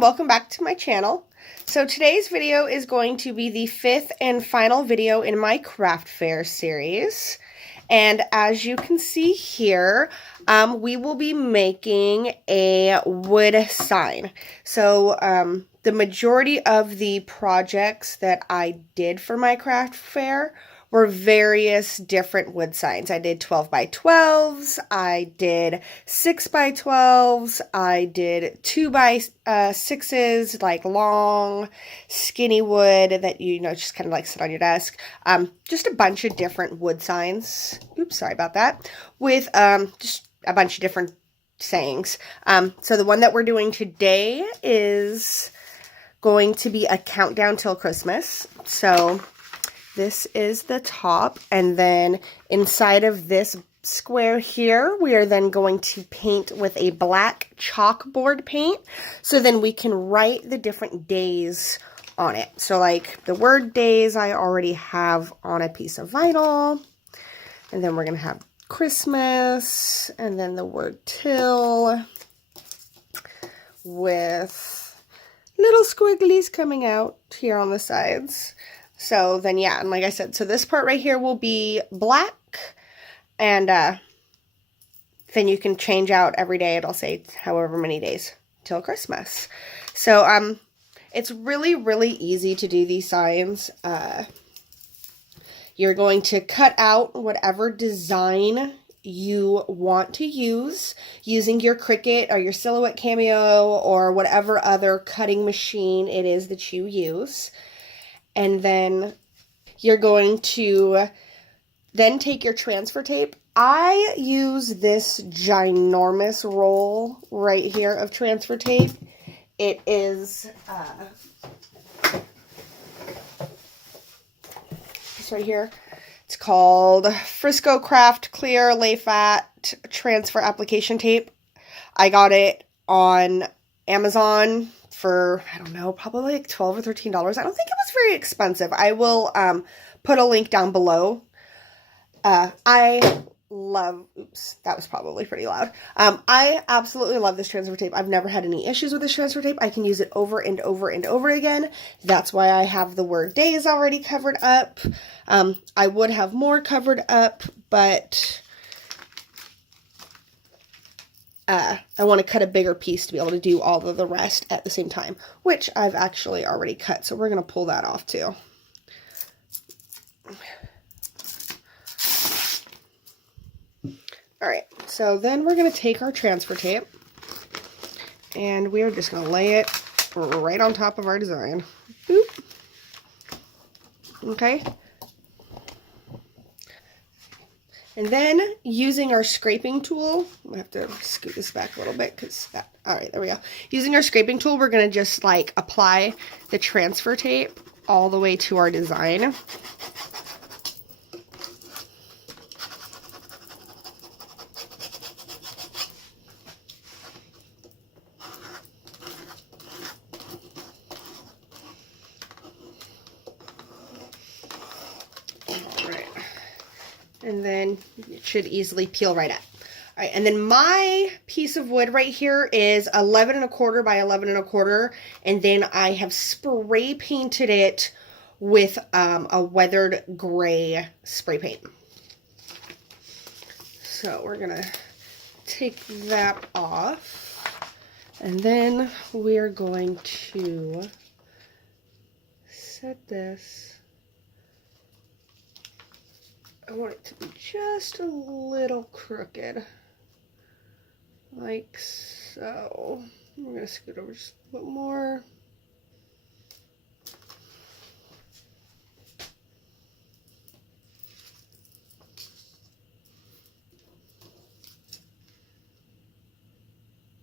and welcome back to my channel. So today's video is going to be the 5th and final video in my craft fair series. And as you can see here, we will be making a wood sign. So the majority of the projects that I did for my craft fair were various different wood signs. I did 12 by 12s, I did 6 by 12s, I did 2 by 6s, like long, skinny wood that you know just kind of like sit on your desk. Just a bunch of different wood signs. Oops, sorry about that. With just a bunch of different sayings. So the one that we're doing today is going to be a countdown till Christmas. So this is the top, and then inside of this square here, we are then going to paint with a black chalkboard paint, so then we can write the different days on it. So like the word days I already have on a piece of vinyl, and then we're going to have Christmas, and then the word till with little squigglies coming out here on the sides. So then, yeah, and like I said, so this part right here will be black, and then you can change out every day. It'll say however many days till Christmas. So it's really, really easy to do these signs. You're going to cut out whatever design you want to use using your Cricut or your Silhouette Cameo or whatever other cutting machine it is that you use. And then you're going to then take your transfer tape. I use this ginormous roll right here of transfer tape. It is this right here. It's called Frisco Craft Clear Lay Fat Transfer Application Tape. I got it on Amazon for, I don't know, probably like $12 or $13. I don't think it was very expensive. I will put a link down below. I love, oops, that was probably pretty loud. I absolutely love this transfer tape. I've never had any issues with this transfer tape. I can use it over and over and over again. That's why I have the word days already covered up. I would have more covered up, but I want to cut a bigger piece to be able to do all of the rest at the same time, which I've actually already cut, so we're going to pull that off too. Alright, so then we're going to take our transfer tape, and we are just going to lay it right on top of our design. Boop. Okay. And then, using our scraping tool, I have to scoot this back a little bit because that, alright, there we go. Using our scraping tool, we're going to just like apply the transfer tape all the way to our design. And then it should easily peel right up. All right, and then my piece of wood right here is 11 1/4 by 11 1/4, and then I have spray painted it with a weathered gray spray paint. So we're gonna take that off, and then we're going to set this. I want it to be just a little crooked, like so. I'm going to scoot over just a bit more.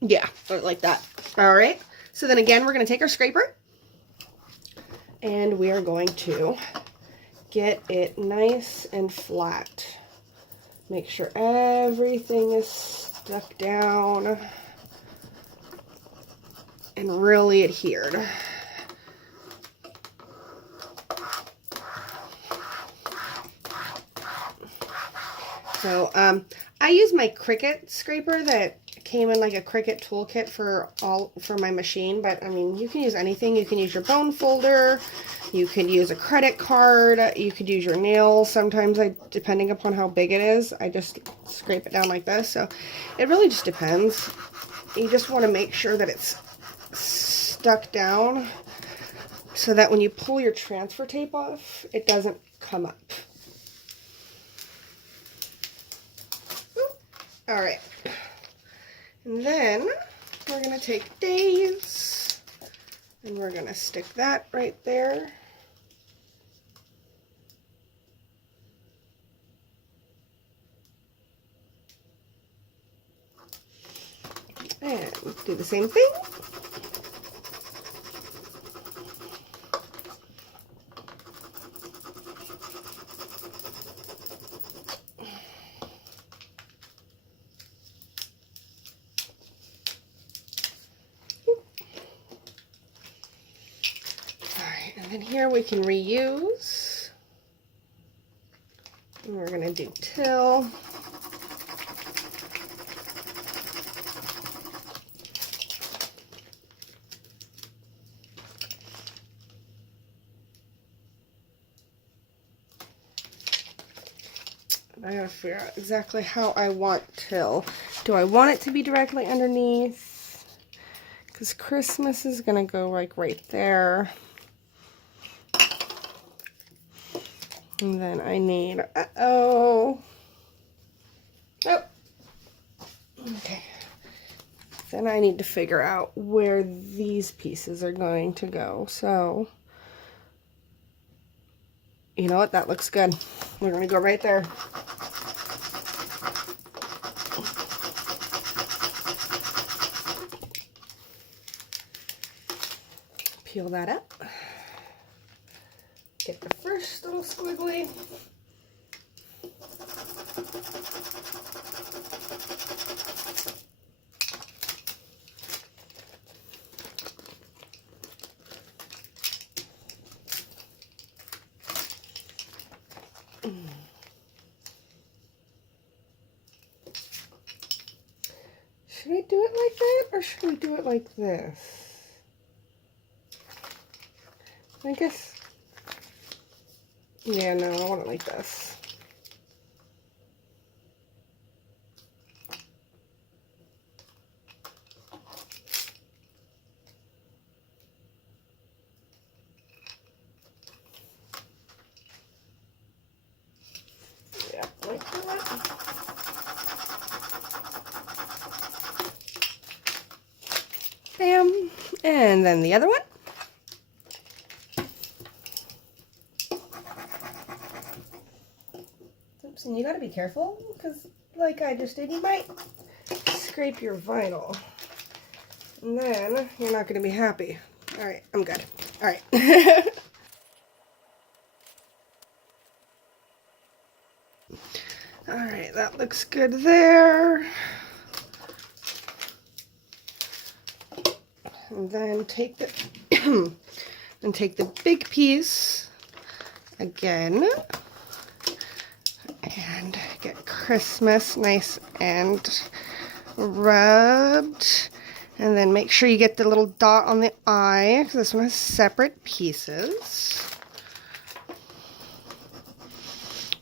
Yeah, like that. All right. So then again, we're going to take our scraper, and we are going to get it nice and flat. Make sure everything is stuck down and really adhered. So I use my Cricut scraper that came in like a Cricut toolkit for my machine, but I mean, you can use anything. You can use your bone folder, you could use a credit card, you could use your nails. Sometimes depending upon how big it is, I just scrape it down like this. So it really just depends. You just want to make sure that it's stuck down so that when you pull your transfer tape off, it doesn't come up. All right, and then we're gonna take days and we're gonna stick that right there. And do the same thing. And then here we can reuse. And we're going to do till. I gotta figure out exactly how I want till. Do I want it to be directly underneath? Because Christmas is gonna go like right there. And then I need, oh. Okay. Then I need to figure out where these pieces are going to go. So, you know what? That looks good. We're going to go right there. Peel that up. Get the first little squiggly. Should I do it like that, or should we do it like this? I guess, yeah, no, I want it like this. Yeah, like that. Bam. And then the other one. Oops, and you gotta be careful, because like I just did, you might scrape your vinyl. And then you're not gonna be happy. Alright, I'm good. Alright. Alright, that looks good there. And then take the and take the big piece again and get Christmas nice and rubbed, and then make sure you get the little dot on the eye, because this one has separate pieces.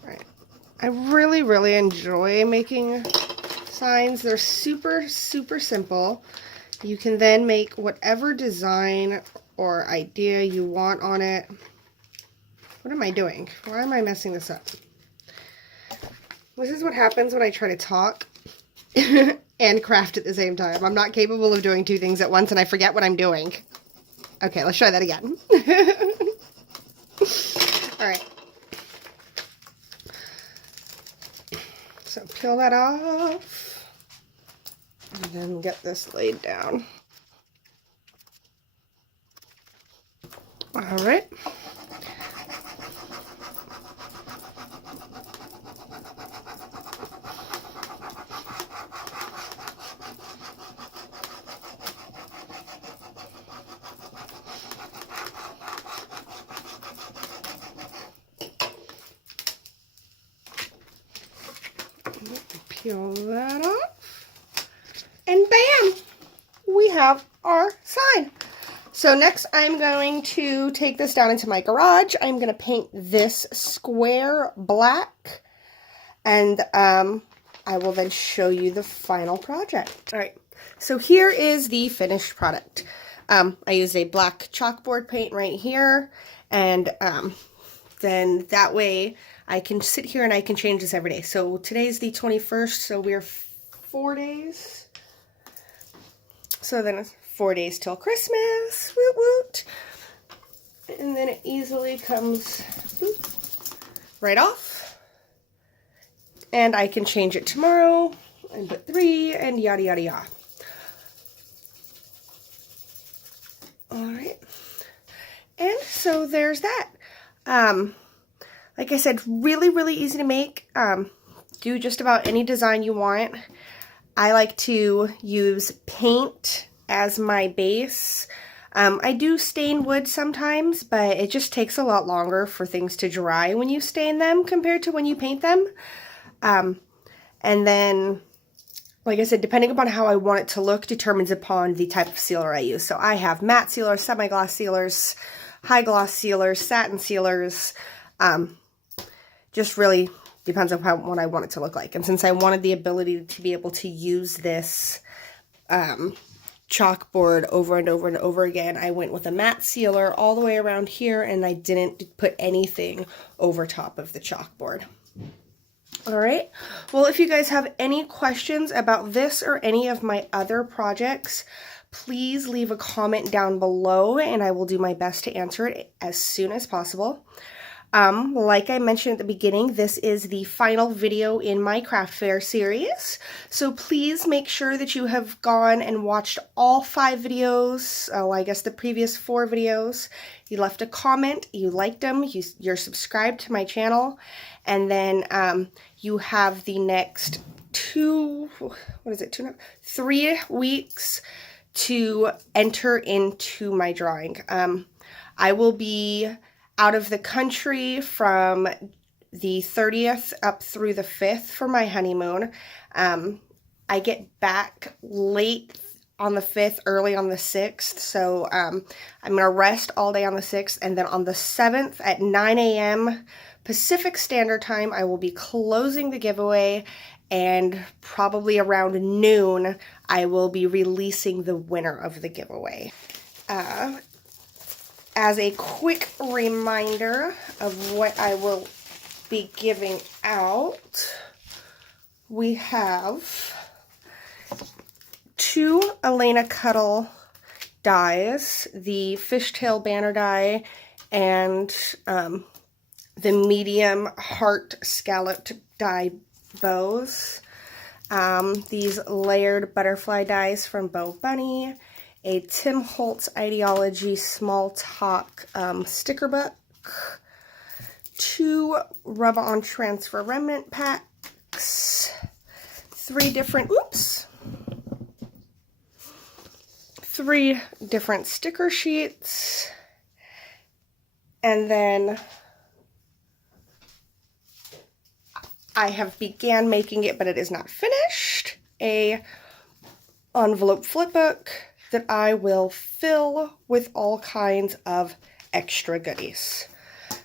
All right. I really enjoy making signs. They're super simple. You can then make whatever design or idea you want on it. What am I doing? Why am I messing this up? This is what happens when I try to talk and craft at the same time. I'm not capable of doing two things at once, and I forget what I'm doing. Okay, let's try that again. All right. So peel that off. And then get this laid down. All right. Peel that off. And have our sign. So next I'm going to take this down into my garage. I'm going to paint this square black, and I will then show you the final project. All right, so here is the finished product. I used a black chalkboard paint right here, and then that way I can sit here and I can change this every day. So today's the 21st, so we're 4 days. So then it's 4 days till Christmas, woot woot. And then it easily comes right off. And I can change it tomorrow and put 3 and yada yada yada. Alright. And so there's that. Like I said, really easy to make. Do just about any design you want. I like to use paint as my base. I do stain wood sometimes, but it just takes a lot longer for things to dry when you stain them compared to when you paint them. And then, like I said, depending upon how I want it to look determines upon the type of sealer I use. So I have matte sealers, semi-gloss sealers, high gloss sealers, satin sealers. Just really depends on what I want it to look like. And since I wanted the ability to be able to use this chalkboard over and over and over again, I went with a matte sealer all the way around here, and I didn't put anything over top of the chalkboard. All right, well, if you guys have any questions about this or any of my other projects, please leave a comment down below and I will do my best to answer it as soon as possible. Like I mentioned at the beginning, this is the final video in my craft fair series. So please make sure that you have gone and watched all 5 videos. Oh, I guess the previous 4 videos. You left a comment, you liked them, you're subscribed to my channel, and then you have the next 3 weeks to enter into my drawing. I will be out of the country from the 30th up through the 5th for my honeymoon. I get back late on the 5th, early on the 6th, so I'm going to rest all day on the 6th, and then on the 7th at 9 a.m. Pacific Standard Time, I will be closing the giveaway, and probably around noon, I will be releasing the winner of the giveaway. As a quick reminder of what I will be giving out, we have 2 Elena Cuddle dies, the fishtail banner die, and the medium heart scalloped die bows. These layered butterfly dies from Bo Bunny, a Tim Holtz Ideology Small Talk sticker book, 2 rub-on transfer remnant packs, 3 different sticker sheets, and then I have began making it, but it is not finished, a envelope flip book that I will fill with all kinds of extra goodies.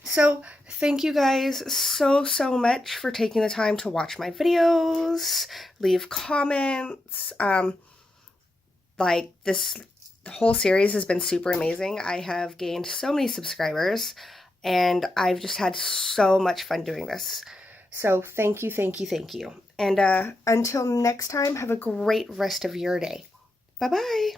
So thank you guys so much for taking the time to watch my videos, leave comments. Like this whole series has been super amazing. I have gained so many subscribers and I've just had so much fun doing this. So thank you. And until next time, have a great rest of your day. Bye-bye.